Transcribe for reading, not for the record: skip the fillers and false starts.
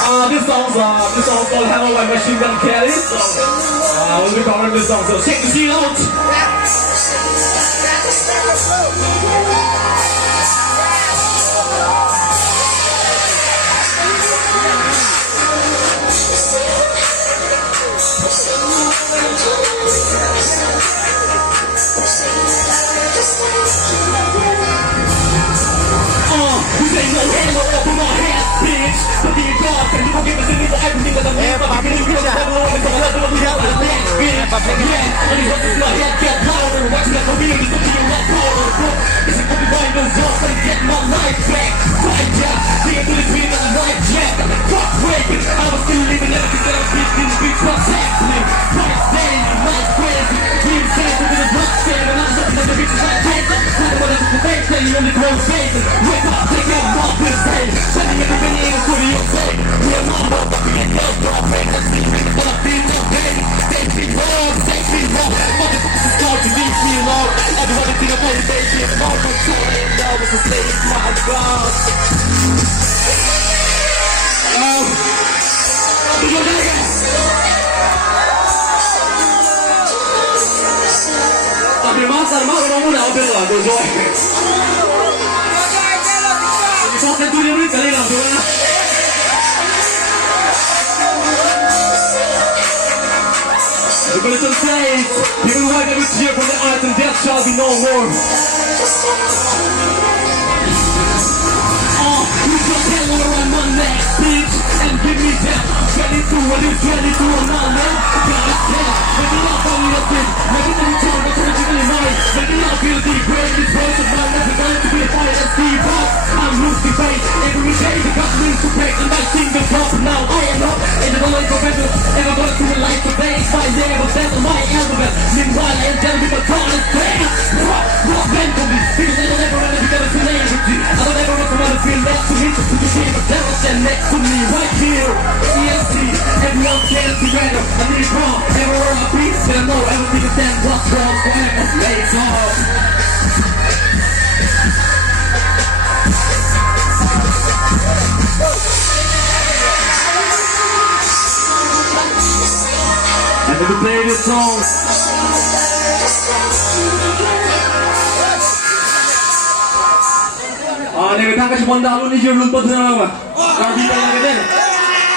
This song's called Hello by Machine Gun Kelly. We'll be covering this song, so check the scene out. This ain't no halo over my head, bitch. But the dark and you gon' give us any for everything that I'm here. But I'm gonna get that one with the level of the hell of the next bitch. Yeah, and he's up to my head, get louder. Watching that career, he's looking at my power. Is it gonna be buying those off and get my life back? Fight ya, digging through the green of the life jack. Fuck breaking, I was still living everything that I'm getting. These beats protect me. Right standing, not crazy. Dream dancing with a blood stain. And I'm looking at the bitches like Jason. Not the one that's the face, and you only grow faces. Wake up, take it off this day. Sending everything in the studio, say. We're not motherfucking in your door, man. Let's see me, but I feel no pain. Take me wrong, take me wrong. Motherfuckers is hard to leave me alone. Everybody think I'm motivation. All my soul ain't love is a slave, my God. Abbiamo armato una bella cosa. Mi fa sentire un italiano, The bulletin says, people who every tear from the earth and death shall be no more. You just tell me I'm on that bitch and give me that. Ready to what is ready to another man. God is dead. Maybe not only a bit. Maybe not return what's originally mine. Maybe not guilty. Great this voice of mine. Never going to be a fight as Steve Ross. I'm losing faith. Every day the God means to break. And I sing the drop. Now I am up. And the only forever. Ever gonna do it like the base. My day was better. My alphabet. Meanwhile I am telling you my time is great. Not meant for me. Because I don't ever want to become a celebrity. I don't ever want to feel left to me. To the game of devil stand next to me right here. EST, everyone stands together. I need it wrong, everywhere I be. But I know everything is then what's wrong forever. Let's go. I'm going to play this song. 내가 다 같이 본다. 오늘 이제 룸버트 나와봐. 나 비가 나게 돼.